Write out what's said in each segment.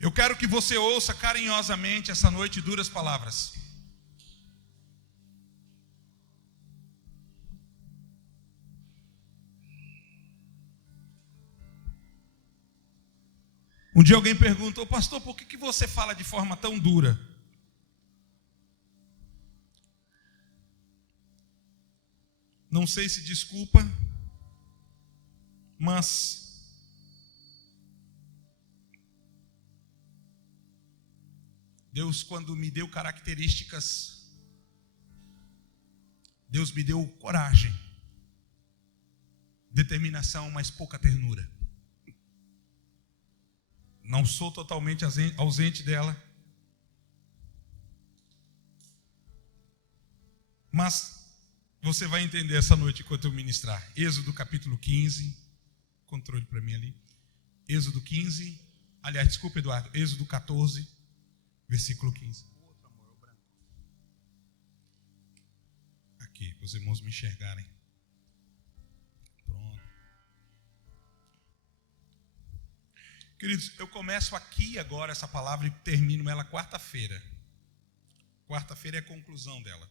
Eu quero que você ouça carinhosamente essa noite duras palavras. Um dia alguém perguntou: pastor, por que você fala de forma tão dura? Não sei se desculpa, mas Deus, quando me deu características, Deus me deu coragem, determinação, mas pouca ternura. Não sou totalmente ausente dela, mas você vai entender essa noite enquanto eu ministrar. Êxodo capítulo 15, controle para mim ali. Êxodo 15, aliás, desculpa, Eduardo, Êxodo 14, versículo 15. Aqui, para os irmãos me enxergarem. Pronto. Queridos, eu começo aqui agora essa palavra e termino ela quarta-feira. Quarta-feira é a conclusão dela.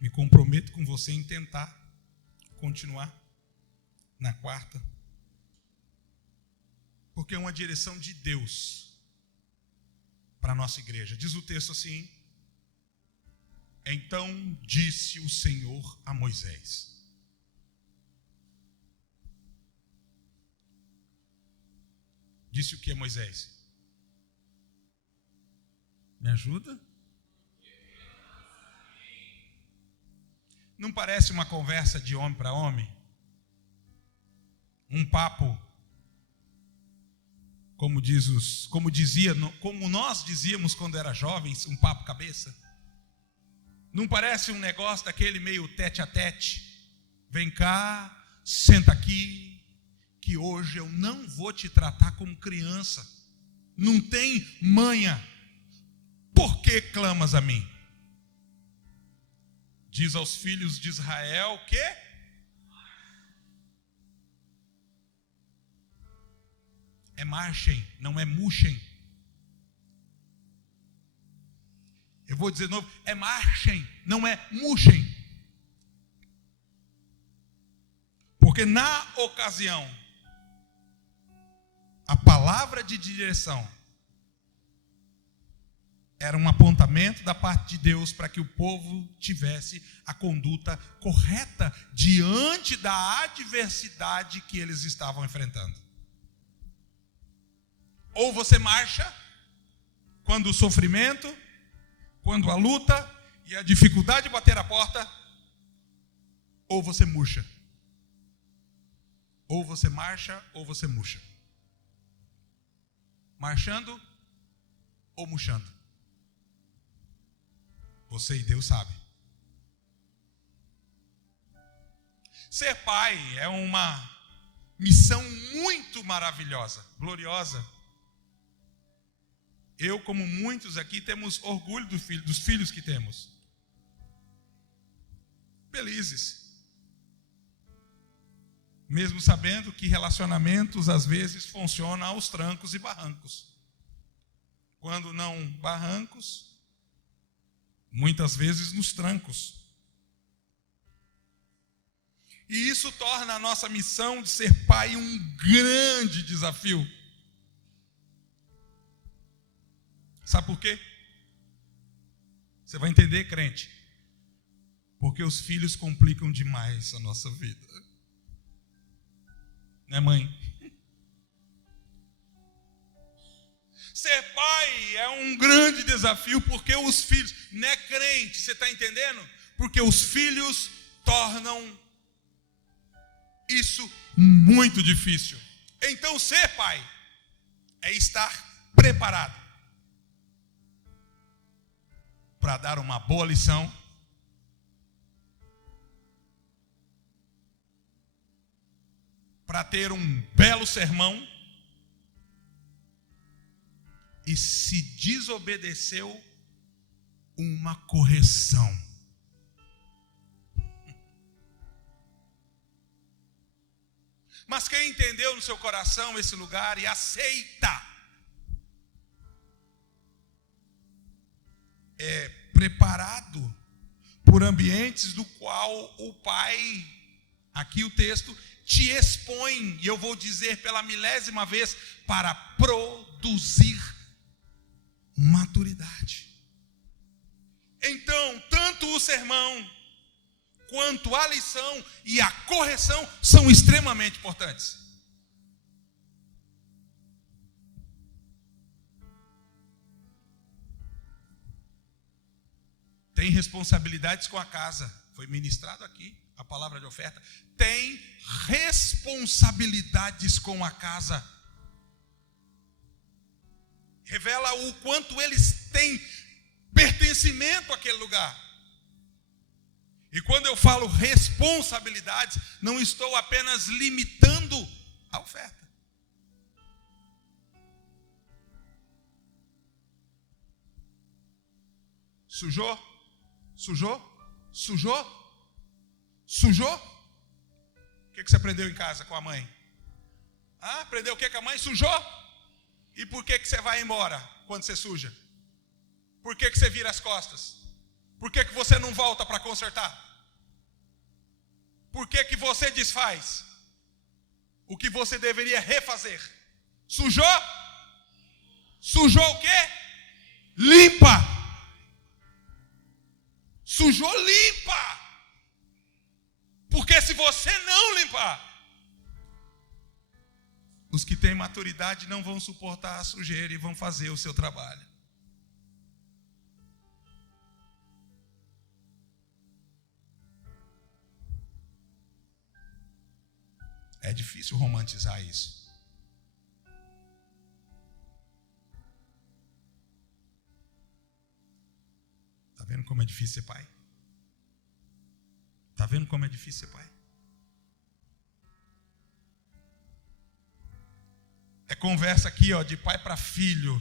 Me comprometo com você em tentar continuar na quarta, porque é uma direção de Deus para a nossa igreja. Diz o texto assim: então disse o Senhor a Moisés. Disse o que, Moisés? Me ajuda? Não parece uma conversa de homem para homem? Um papo, como nós dizíamos quando era jovens, um papo cabeça? Não parece um negócio daquele meio tete a tete? Vem cá, senta aqui, que hoje eu não vou te tratar como criança. Não tem manha. Por que clamas a mim? Diz aos filhos de Israel o quê? É marchem, não é murchem. Eu vou dizer de novo, é marchem, não é murchem. Porque na ocasião, a palavra de direção era um apontamento da parte de Deus para que o povo tivesse a conduta correta diante da adversidade que eles estavam enfrentando. Ou você marcha quando o sofrimento, quando a luta e a dificuldade bater a porta, ou você murcha. Ou você marcha ou você murcha. Marchando ou murchando. Você e Deus sabem. Ser pai é uma missão muito maravilhosa, gloriosa. Eu, como muitos aqui, temos orgulho dos filhos que temos. Felizes. Mesmo sabendo que relacionamentos às vezes funcionam aos trancos e barrancos. Quando não barrancos, muitas vezes nos trancos. E isso torna a nossa missão de ser pai um grande desafio. Sabe por quê? Você vai entender, crente. Porque os filhos complicam demais a nossa vida. Né, mãe? Ser pai é um grande desafio, porque os filhos, né, crente, você está entendendo? Porque os filhos tornam isso muito difícil. Então ser pai é estar preparado para dar uma boa lição, para ter um belo sermão, e se desobedeceu, uma correção. Mas quem entendeu no seu coração esse lugar e aceita preparado por ambientes do qual o Pai, aqui o texto, te expõe, e eu vou dizer pela milésima vez, para produzir maturidade. Então, tanto o sermão, quanto a lição e a correção são extremamente importantes. Tem responsabilidades com a casa. Foi ministrado aqui a palavra de oferta. Tem responsabilidades com a casa. Revela o quanto eles têm pertencimento àquele lugar. E quando eu falo responsabilidades, não estou apenas limitando a oferta. Sujou? Sujou? Sujou? Sujou? O que você aprendeu em casa com a mãe? Aprendeu o que com a mãe? Sujou? E por que você vai embora quando você suja? Por que você vira as costas? Por que você não volta para consertar? Por que você desfaz o que você deveria refazer? Sujou? Sujou o quê? Limpa. Sujou, limpa. Porque se você não limpar, os que têm maturidade não vão suportar a sujeira e vão fazer o seu trabalho. É difícil romantizar isso. Está vendo como é difícil ser pai? Está vendo como é difícil ser pai? É conversa aqui, de pai para filho.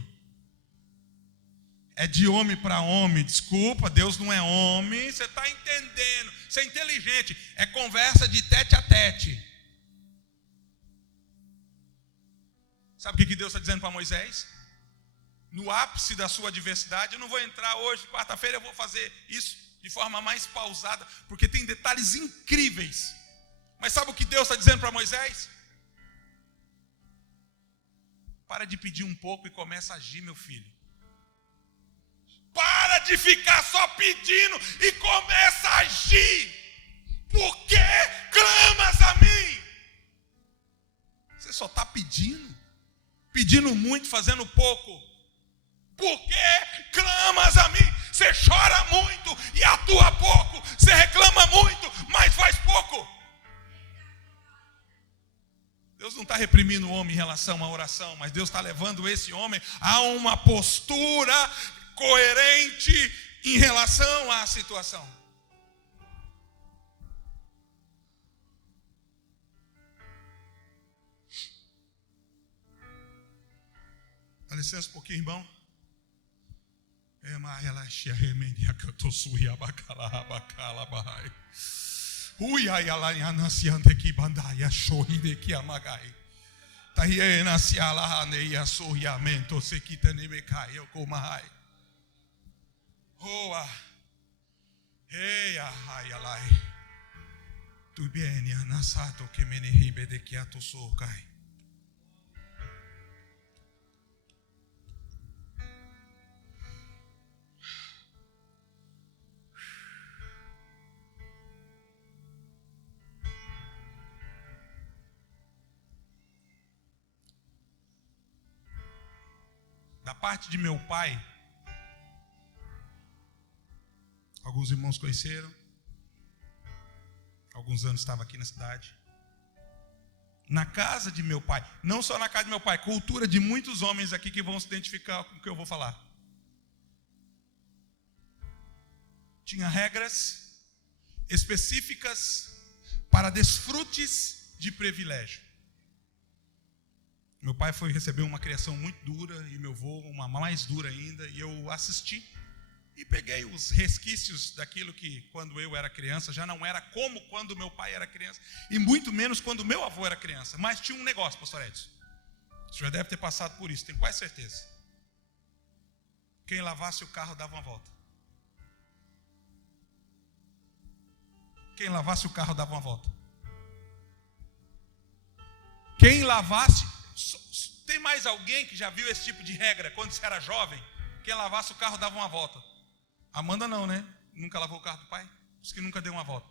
É de homem para homem. Desculpa, Deus não é homem. Você está entendendo. Você é inteligente. É conversa de tete a tete. Sabe o que Deus está dizendo para Moisés? No ápice da sua adversidade, eu não vou entrar hoje, quarta-feira eu vou fazer isso de forma mais pausada, porque tem detalhes incríveis. Mas sabe o que Deus está dizendo para Moisés? Para de pedir um pouco e começa a agir, meu filho. Para de ficar só pedindo e começa a agir. Por que clamas a mim? Você só está pedindo muito, fazendo pouco. Por que clamas a mim? Você chora muito e atua pouco. Você reclama muito, mas faz pouco. Deus não está reprimindo o homem em relação à oração, mas Deus está levando esse homem a uma postura coerente em relação à situação. Dá licença um pouquinho, irmão. Tu bene anasato che me ne hibede chiato sokai. Da parte de meu pai, alguns irmãos conheceram, alguns anos estava aqui na cidade. Na casa de meu pai, não só na casa de meu pai, cultura de muitos homens aqui que vão se identificar com o que eu vou falar. Tinha regras específicas para desfrutes de privilégio. Meu pai recebeu uma criação muito dura e meu avô uma mais dura ainda, e eu assisti e peguei os resquícios daquilo que quando eu era criança já não era como quando meu pai era criança, e muito menos quando meu avô era criança. Mas tinha um negócio, pastor Edson, você já deve ter passado por isso, tenho quase certeza. Quem lavasse o carro dava uma volta. Quem lavasse o carro dava uma volta. Quem lavasse... Tem mais alguém que já viu esse tipo de regra quando você era jovem? Quem lavasse o carro dava uma volta. Amanda não, né? Nunca lavou o carro do pai? Os que nunca deu uma volta.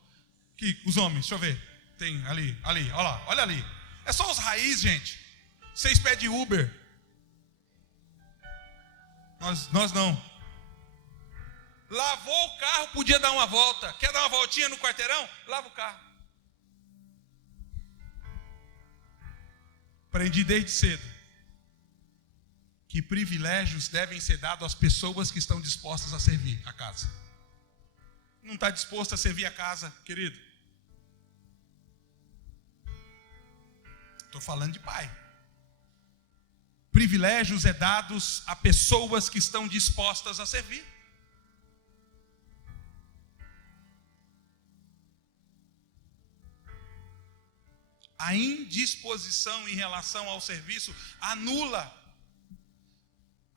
Que, os homens, deixa eu ver. Tem ali, olha lá, olha ali. É só os raízes, gente. Vocês pedem Uber. Nós não. Lavou o carro, podia dar uma volta. Quer dar uma voltinha no quarteirão? Lava o carro. Aprendi desde cedo que privilégios devem ser dados às pessoas que estão dispostas a servir a casa. Não está disposto a servir a casa, querido? Estou falando de pai. Privilégios é dados a pessoas que estão dispostas a servir. A indisposição em relação ao serviço anula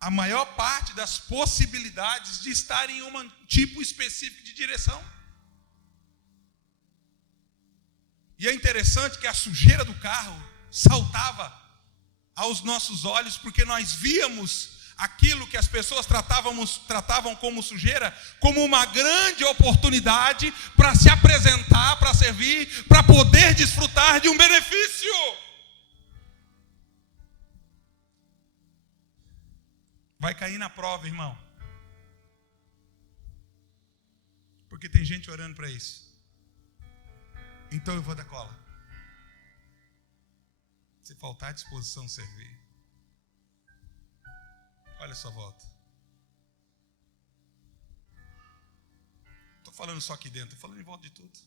a maior parte das possibilidades de estar em um tipo específico de direção. E é interessante que a sujeira do carro saltava aos nossos olhos, porque nós víamos aquilo que as pessoas tratavam como sujeira, como uma grande oportunidade para se apresentar, para servir, para poder desfrutar de um benefício. Vai cair na prova, irmão. Porque tem gente orando para isso. Então eu vou dar cola. Se faltar disposição de servir, olha a sua volta. Estou falando só aqui dentro, estou falando em volta de tudo.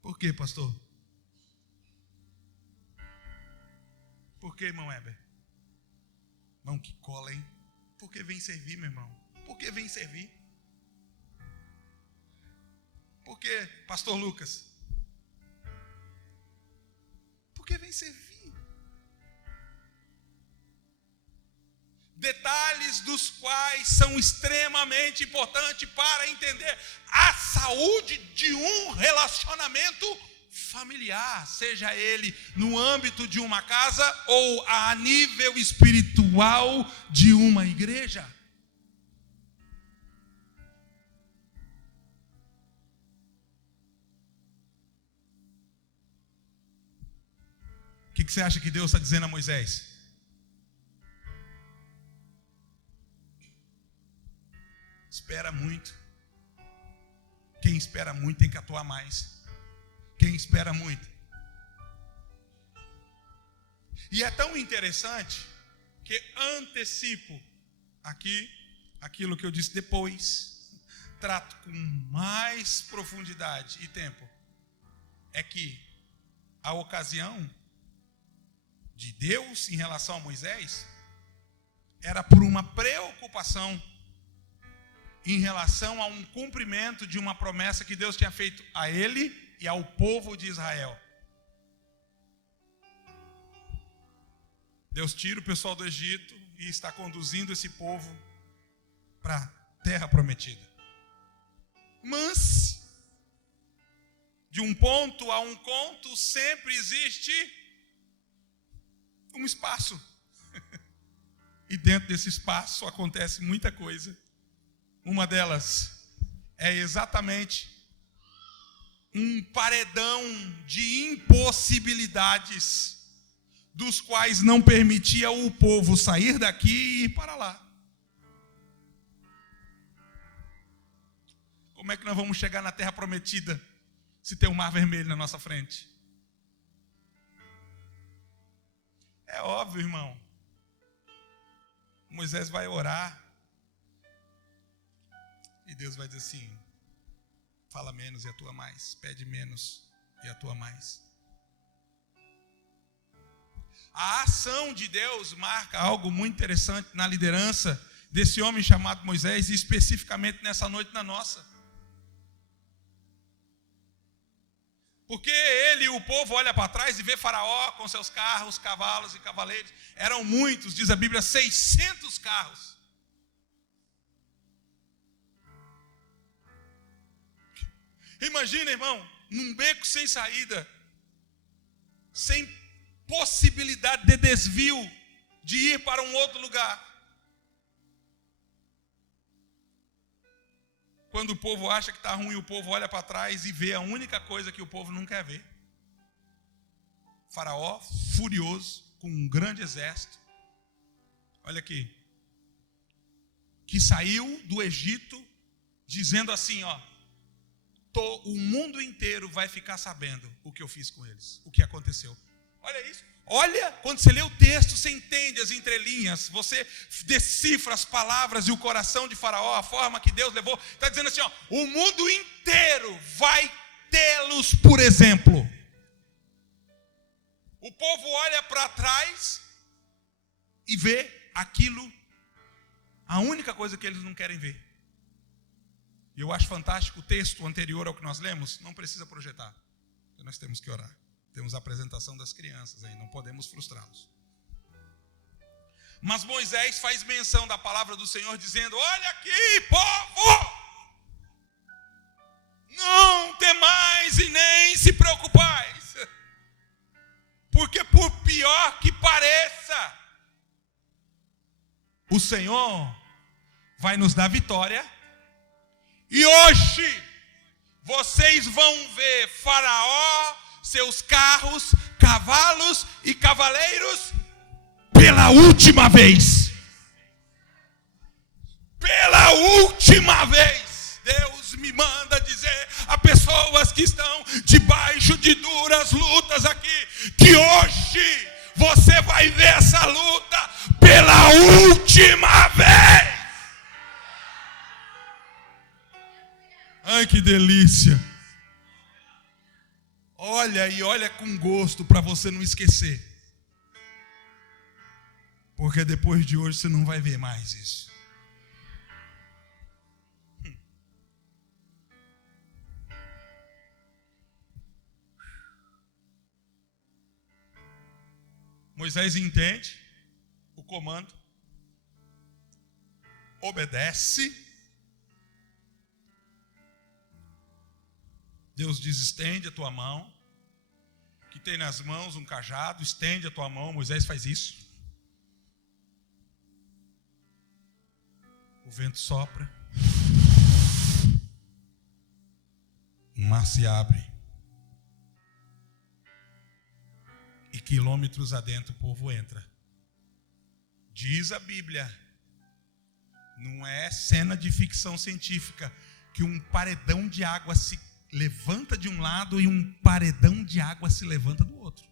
Por quê, pastor? Por que, irmão Heber? Irmão, que cola, hein? Por que vem servir, meu irmão? Por que vem servir? Por que, pastor Lucas? Por que vem servir? Detalhes dos quais são extremamente importantes para entender a saúde de um relacionamento familiar, seja ele no âmbito de uma casa ou a nível espiritual de uma igreja. O que você acha que Deus está dizendo a Moisés? Espera muito. Quem espera muito tem que atuar mais. Quem espera muito. E é tão interessante que antecipo aqui aquilo que eu disse depois, trato com mais profundidade e tempo. É que a ocasião de Deus em relação a Moisés era por uma preocupação em relação a um cumprimento de uma promessa que Deus tinha feito a ele e ao povo de Israel. Deus tira o pessoal do Egito e está conduzindo esse povo para a terra prometida. Mas, de um ponto a um ponto, sempre existe um espaço. E dentro desse espaço acontece muita coisa. Uma delas é exatamente um paredão de impossibilidades, dos quais não permitia o povo sair daqui e ir para lá. Como é que nós vamos chegar na terra prometida se tem um mar vermelho na nossa frente? É óbvio, irmão. Moisés vai orar e Deus vai dizer assim: fala menos e atua mais, pede menos e atua mais. A ação de Deus marca algo muito interessante na liderança desse homem chamado Moisés, e especificamente nessa noite na nossa. Porque ele e o povo olha para trás e vê Faraó com seus carros, cavalos e cavaleiros. Eram muitos, diz a Bíblia, 600 carros. Imagina, irmão, num beco sem saída, sem possibilidade de desvio, de ir para um outro lugar. Quando o povo acha que está ruim, o povo olha para trás e vê a única coisa que o povo não quer ver. Faraó, furioso, com um grande exército. Olha aqui. Que saiu do Egito dizendo assim, ó. O mundo inteiro vai ficar sabendo o que eu fiz com eles. O que aconteceu. Olha isso. Olha, quando você lê o texto, você entende as entrelinhas, você decifra as palavras e o coração de Faraó, a forma que Deus levou. Está dizendo assim, ó, o mundo inteiro vai tê-los por exemplo. O povo olha para trás e vê aquilo, a única coisa que eles não querem ver. E eu acho fantástico o texto anterior ao que nós lemos, não precisa projetar, porque nós temos que orar. Temos a apresentação das crianças aí, não podemos frustrá-los. Mas Moisés faz menção da palavra do Senhor dizendo, olha aqui, povo! Não temais e nem se preocupais. Porque por pior que pareça, o Senhor vai nos dar vitória. E hoje, vocês vão ver Faraó, seus carros, cavalos e cavaleiros pela última vez. Pela última vez, Deus me manda dizer a pessoas que estão debaixo de duras lutas aqui, que hoje você vai ver essa luta pela última vez. Ai, que delícia. Olha e olha com gosto para você não esquecer. Porque depois de hoje você não vai ver mais isso. Moisés entende o comando, obedece. Deus diz, estende a tua mão, que tem nas mãos um cajado, estende a tua mão. Moisés faz isso. O vento sopra, o mar se abre, e quilômetros adentro o povo entra. Diz a Bíblia, não é cena de ficção científica, que um paredão de água se levanta de um lado e um paredão de água se levanta do outro.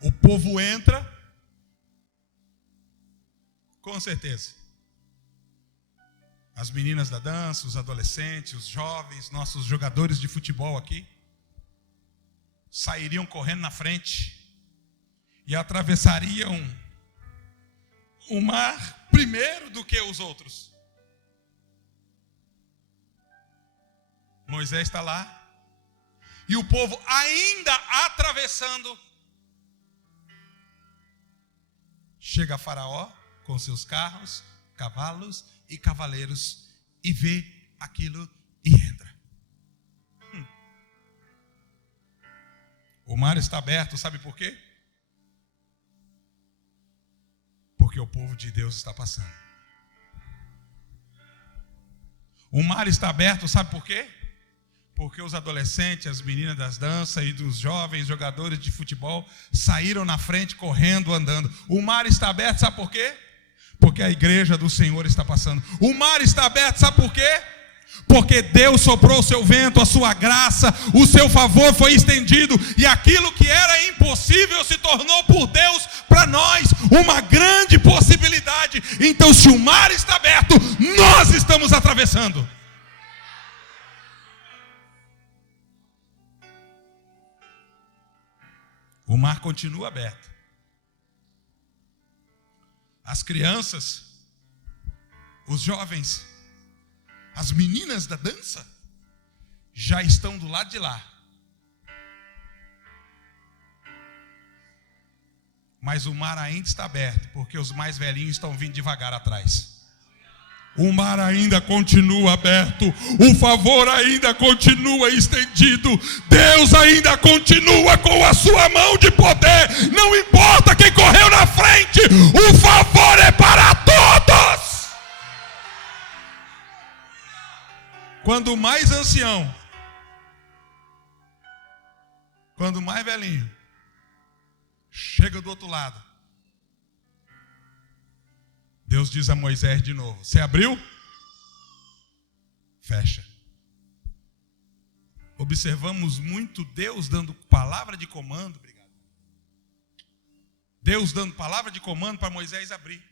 O povo entra, com certeza. As meninas da dança, os adolescentes, os jovens, nossos jogadores de futebol aqui, sairiam correndo na frente e atravessariam o mar primeiro do que os outros. Moisés está lá, e o povo ainda atravessando. Chega Faraó com seus carros, cavalos e cavaleiros, e vê aquilo e entra. O mar está aberto, sabe por quê? Porque o povo de Deus está passando. O mar está aberto, sabe por quê? Porque os adolescentes, as meninas das danças e dos jovens jogadores de futebol saíram na frente, correndo, andando. O mar está aberto, sabe por quê? Porque a igreja do Senhor está passando. O mar está aberto, sabe por quê? Porque Deus soprou o seu vento, a sua graça, o seu favor foi estendido, e aquilo que era impossível se tornou por Deus para nós uma grande possibilidade. Então, se o mar está aberto, nós estamos atravessando. O mar continua aberto. As crianças, os jovens, as meninas da dança já estão do lado de lá. Mas o mar ainda está aberto, porque os mais velhinhos estão vindo devagar atrás. O mar ainda continua aberto, o favor ainda continua estendido, Deus ainda continua com a sua mão de poder. Não importa quem correu na frente, o favor é para todos. Quando mais ancião, quando mais velhinho, chega do outro lado, Deus diz a Moisés de novo: você abriu? Fecha. Observamos muito Deus dando palavra de comando. Obrigado. Deus dando palavra de comando para Moisés abrir.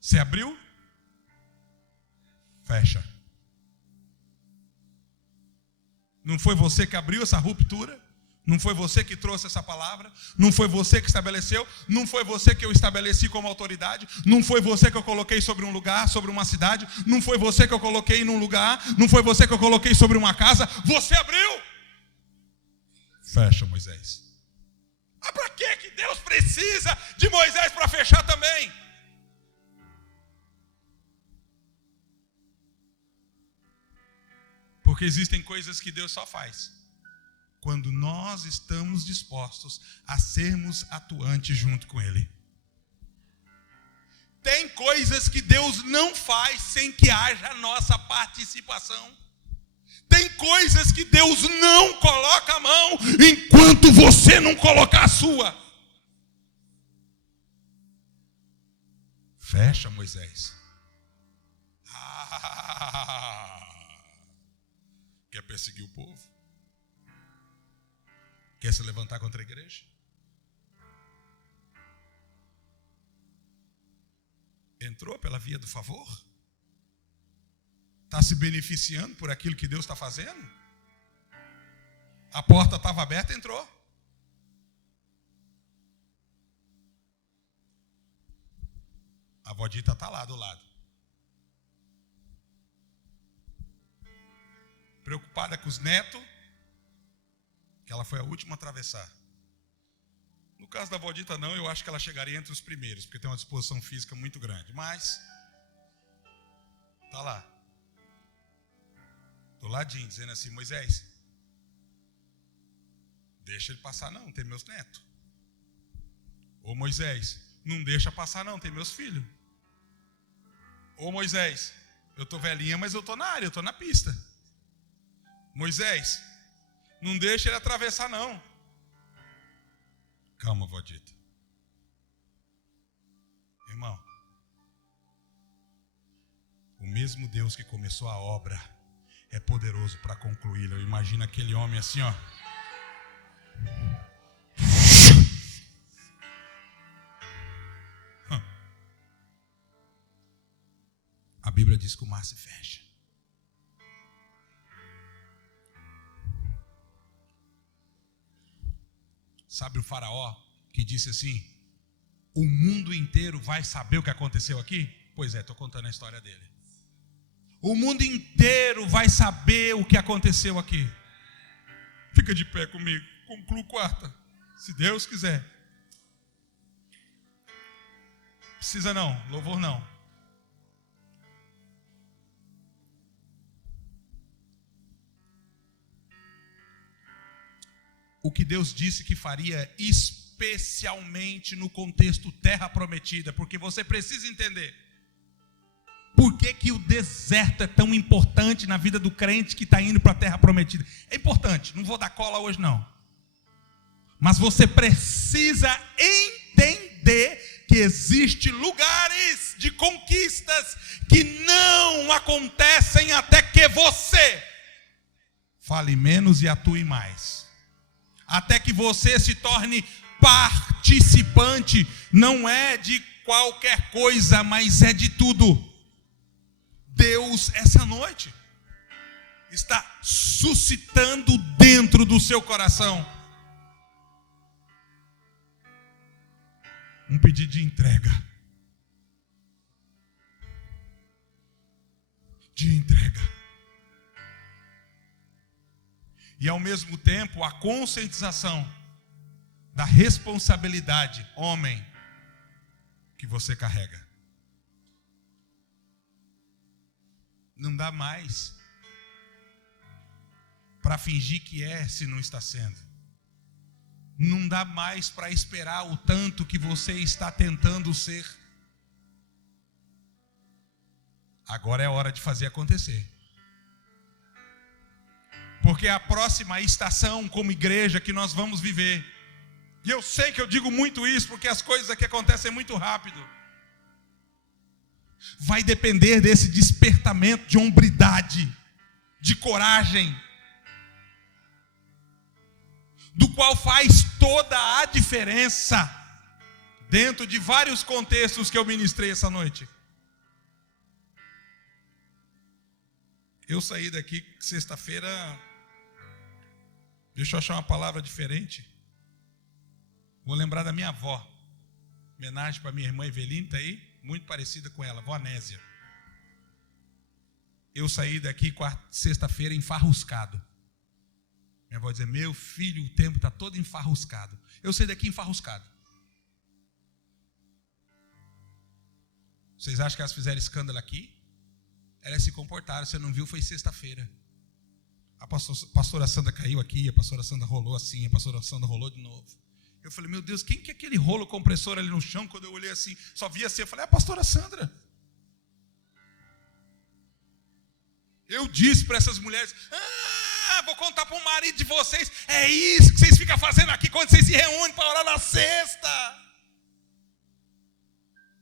Você abriu? Fecha. Não foi você que abriu essa ruptura? Não foi você que trouxe essa palavra? Não foi você que estabeleceu? Não foi você que eu estabeleci como autoridade? Não foi você que eu coloquei sobre um lugar, sobre uma cidade? Não foi você que eu coloquei num lugar? Não foi você que eu coloquei sobre uma casa? Você abriu? Fecha, Moisés. Ah, para que Deus precisa de Moisés para fechar também? Porque existem coisas que Deus só faz quando nós estamos dispostos a sermos atuantes junto com Ele. Tem coisas que Deus não faz sem que haja nossa participação. Tem coisas que Deus não coloca a mão enquanto você não colocar a sua. Fecha, Moisés. Quer perseguir o povo? Quer se levantar contra a igreja? Entrou pela via do favor? Está se beneficiando por aquilo que Deus está fazendo? A porta estava aberta, entrou. A vodita está lá do lado. Preocupada com os netos, que ela foi a última a atravessar. No caso da vodita não, eu acho que ela chegaria entre os primeiros, porque tem uma disposição física muito grande. Mas, está lá. Do ladinho, dizendo assim: Moisés, deixa ele passar não, tem meus netos. Ô Moisés, não deixa passar não, tem meus filhos. Ô Moisés, eu estou velhinha, mas eu estou na área, eu estou na pista. Moisés, não deixa ele atravessar não. Calma, vodita. Irmão, o mesmo Deus que começou a obra é poderoso para concluí-la. Eu imagino aquele homem assim, ó. A Bíblia diz que o mar se fecha. Sabe o faraó que disse assim: o mundo inteiro vai saber o que aconteceu aqui? Pois é, estou contando a história dele. O mundo inteiro vai saber o que aconteceu aqui. Fica de pé comigo, concluo quarta, se Deus quiser. Precisa não, louvor não. O que Deus disse que faria, especialmente no contexto terra prometida, porque você precisa entender por que o deserto é tão importante na vida do crente que está indo para a terra prometida. É importante, não vou dar cola hoje não, mas você precisa entender que existem lugares de conquistas que não acontecem até que você fale menos e atue mais. Até que você se torne participante, não é de qualquer coisa, mas é de tudo. Deus, essa noite, está suscitando dentro do seu coração um pedido de entrega. De entrega. E ao mesmo tempo a conscientização da responsabilidade, homem, que você carrega. Não dá mais para fingir que é se não está sendo. Não dá mais para esperar o tanto que você está tentando ser. Agora é hora de fazer acontecer. Porque é a próxima estação como igreja que nós vamos viver. E eu sei que eu digo muito isso porque as coisas aqui acontecem muito rápido. Vai depender desse despertamento de hombridade, de coragem, do qual faz toda a diferença dentro de vários contextos que eu ministrei essa noite. Eu saí daqui sexta-feira, deixa eu achar uma palavra diferente. Vou lembrar da minha avó. Homenagem para minha irmã Eveline, está aí, muito parecida com ela, vó Anésia. Eu saí daqui sexta-feira enfarruscado. Minha avó dizia, meu filho, o tempo está todo enfarruscado. Eu saí daqui enfarruscado. Vocês acham que elas fizeram escândalo aqui? Elas se comportaram, você não viu, foi sexta-feira. A pastora Sandra caiu aqui, a pastora Sandra rolou assim, a pastora Sandra rolou de novo. Eu falei, meu Deus, quem que é aquele rolo compressor ali no chão? Quando eu olhei assim, só via assim, eu falei, é a pastora Sandra. Eu disse para essas mulheres, vou contar para o marido de vocês, é isso que vocês ficam fazendo aqui quando vocês se reúnem para orar na sexta.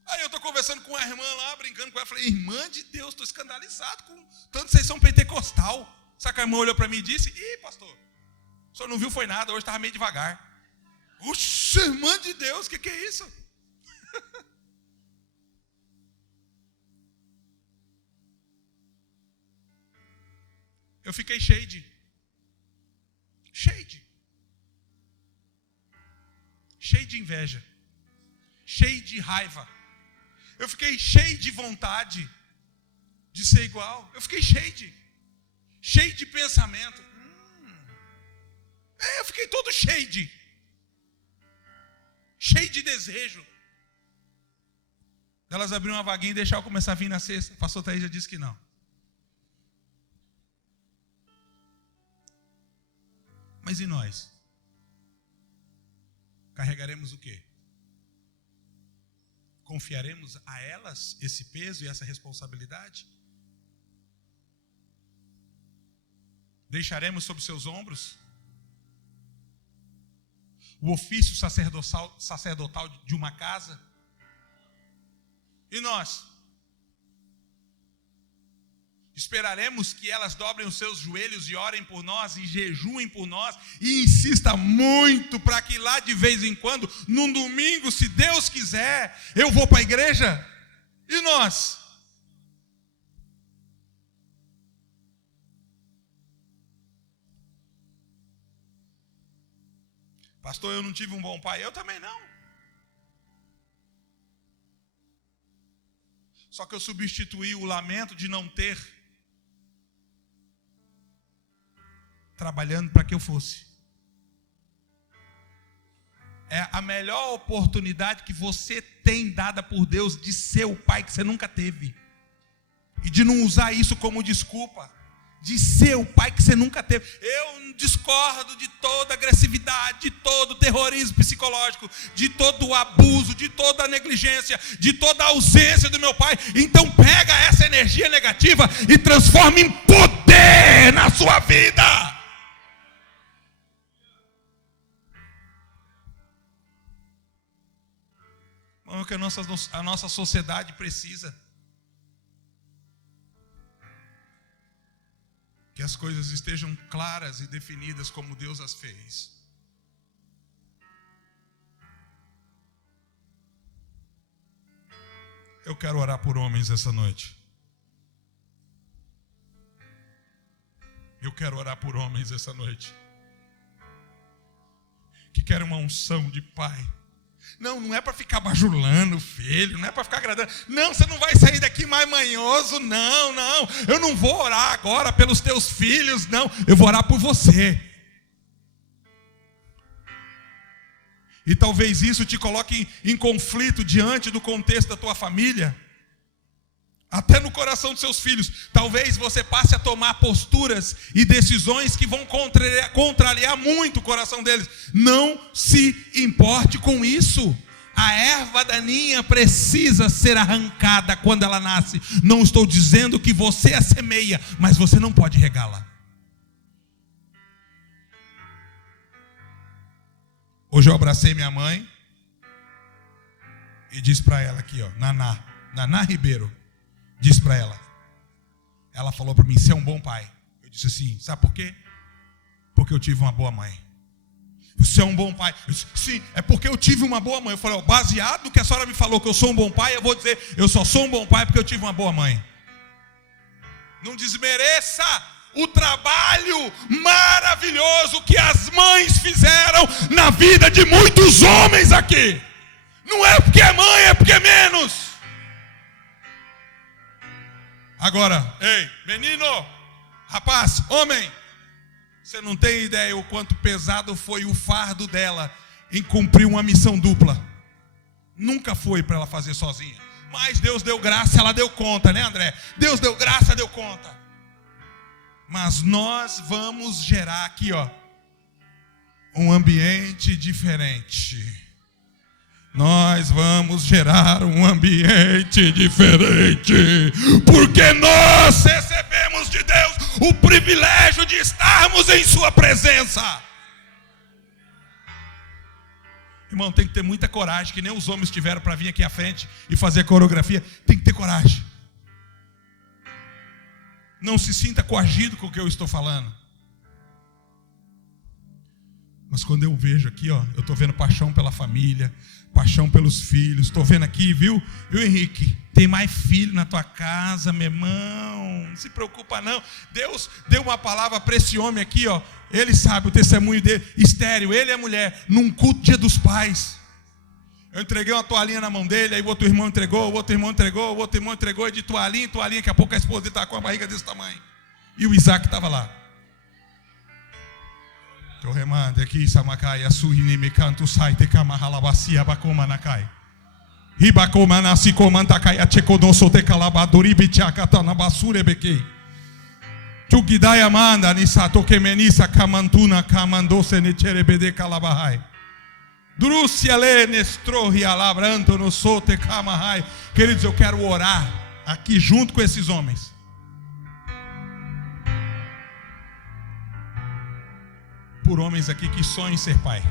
Aí eu estou conversando com a irmã lá, brincando com ela, falei, irmã de Deus, estou escandalizado com tanto vocês são pentecostal. Sabe que a irmã olhou para mim e disse, pastor, o senhor não viu foi nada, hoje estava meio devagar. Oxe, irmã de Deus, o que é isso? Eu fiquei cheio de inveja, cheio de raiva. Eu fiquei cheio de vontade de ser igual. Eu fiquei cheio de pensamento. Eu fiquei todo cheio de desejo. Elas abriram uma vaguinha e deixaram eu começar a vir na sexta. O pastor Thaís já disse que não. Mas e nós? Carregaremos o quê? Confiaremos a elas esse peso e essa responsabilidade? Deixaremos sobre seus ombros o ofício sacerdotal de uma casa? E nós? Esperaremos que elas dobrem os seus joelhos e orem por nós, e jejuem por nós, e insista muito para que lá de vez em quando, num domingo, se Deus quiser, eu vou para a igreja? E nós? Pastor, eu não tive um bom pai. Eu também não. Só que eu substituí o lamento de não ter, trabalhando para que eu fosse. É a melhor oportunidade que você tem dada por Deus de ser o pai que você nunca teve. E de não usar isso como desculpa. De ser o pai que você nunca teve. Eu discordo de toda agressividade, de todo terrorismo psicológico, de todo o abuso, de toda a negligência, de toda a ausência do meu pai. Então pega essa energia negativa e transforma em poder na sua vida. É o que a nossa sociedade precisa. Que as coisas estejam claras e definidas como Deus as fez. Eu quero orar por homens essa noite. Eu quero orar por homens essa noite. Que querem uma unção de pai. Não é para ficar bajulando o filho, não é para ficar agradando. Não, você não vai sair daqui mais manhoso, não. Eu não vou orar agora pelos teus filhos, não. Eu vou orar por você. E talvez isso te coloque em conflito diante do contexto da tua família. Até no coração dos seus filhos. Talvez você passe a tomar posturas e decisões que vão contrariar muito o coração deles. Não se importe com isso. A erva daninha precisa ser arrancada quando ela nasce. Não estou dizendo que você a semeia, mas você não pode regá-la. Hoje eu abracei minha mãe e disse para ela aqui, ó, Naná Ribeiro, disse para ela. Ela falou para mim, você é um bom pai. Eu disse assim, sabe por quê? Porque eu tive uma boa mãe. Você é um bom pai. Eu disse, sim, é porque eu tive uma boa mãe. Eu falei, ó, baseado no que a senhora me falou que eu sou um bom pai, eu vou dizer, eu só sou um bom pai porque eu tive uma boa mãe. Não desmereça o trabalho maravilhoso que as mães fizeram na vida de muitos homens aqui. Não é porque é mãe, é porque é menos. Agora, ei, menino, rapaz, homem, você não tem ideia o quanto pesado foi o fardo dela em cumprir uma missão dupla. Nunca foi para ela fazer sozinha. Mas Deus deu graça, ela deu conta, né, André? Deus deu graça, deu conta. Mas nós vamos gerar aqui, ó, um ambiente diferente. Nós vamos gerar um ambiente diferente, porque nós recebemos de Deus o privilégio de estarmos em sua presença. Irmão, tem que ter muita coragem, que nem os homens tiveram para vir aqui à frente e fazer a coreografia. Tem que ter coragem. Não se sinta coagido com o que eu estou falando. Mas quando eu vejo aqui, ó, eu estou vendo paixão pela família, paixão pelos filhos. Estou vendo aqui, viu Henrique? Tem mais filho na tua casa, meu irmão. Não se preocupa não. Deus deu uma palavra para esse homem aqui, ó. Ele sabe o testemunho dele, estéril, ele e a mulher, num culto dia dos pais. Eu entreguei uma toalhinha na mão dele, aí o outro irmão entregou, o outro irmão entregou, o outro irmão entregou, e de toalhinha em toalhinha, daqui a pouco a esposa dele estava com a barriga desse tamanho. E o Isaac estava lá. Estou remando aqui, Samacai, a suíne me canto, sai, te camarralabacia, bacoma na cai. Ribacoma na sicomantakai, a tchecodoso te calabaduri, bichacata na basura, bequei. Chugidaya manda, nisato kemenisa, camantuna, camandose, necherebede calabahai. Drusiale, nestrohi, alabranto, no sote, camahai. Queridos, eu quero orar aqui junto com esses homens. Por homens aqui que sonham em ser pai.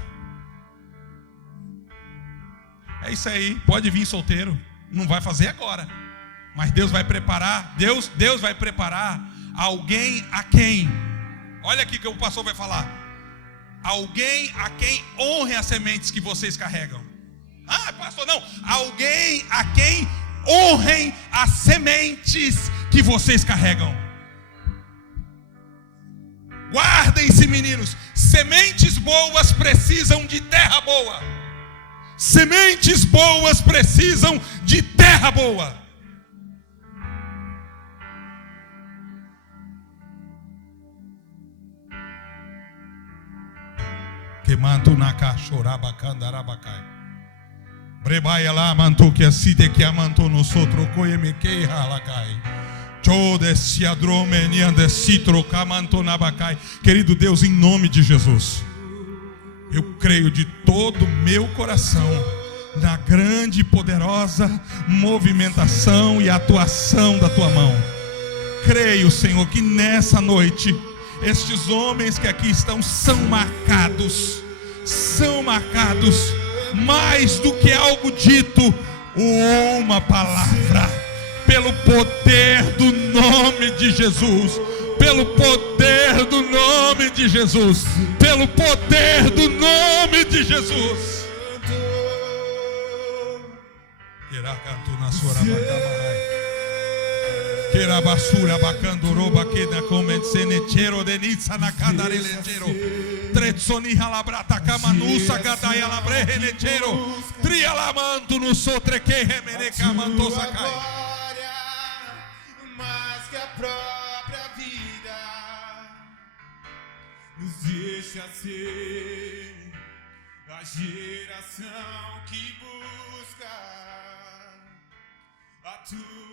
É isso aí, pode vir solteiro, não vai fazer agora, mas Deus vai preparar, Deus vai preparar alguém a quem, olha aqui que o pastor vai falar, alguém a quem honre as sementes que vocês carregam. Ah, pastor, não, alguém a quem honrem as sementes que vocês carregam. Guardem-se, meninos, sementes boas precisam de terra boa. Sementes boas precisam de terra boa. Que manto na cachoraba candarabacai. Brebaia lá manto que aside que amanto no sotro coeme que halacai. Querido Deus, em nome de Jesus, eu creio de todo o meu coração na grande e poderosa movimentação e atuação da tua mão. Creio, Senhor, que nessa noite estes homens que aqui estão são marcados mais do que algo dito, uma palavra. Pelo poder do nome de Jesus, pelo poder do nome de Jesus, pelo poder do nome de Jesus. Queira basura bacandoroba queda comencenechero denitsa na candarelechero tretsoni halabrata camanusa gadaia labrehenechero trialamanto no sotreque remeneca mantosacai. Mais que a própria vida nos deixa ser a geração que busca a tua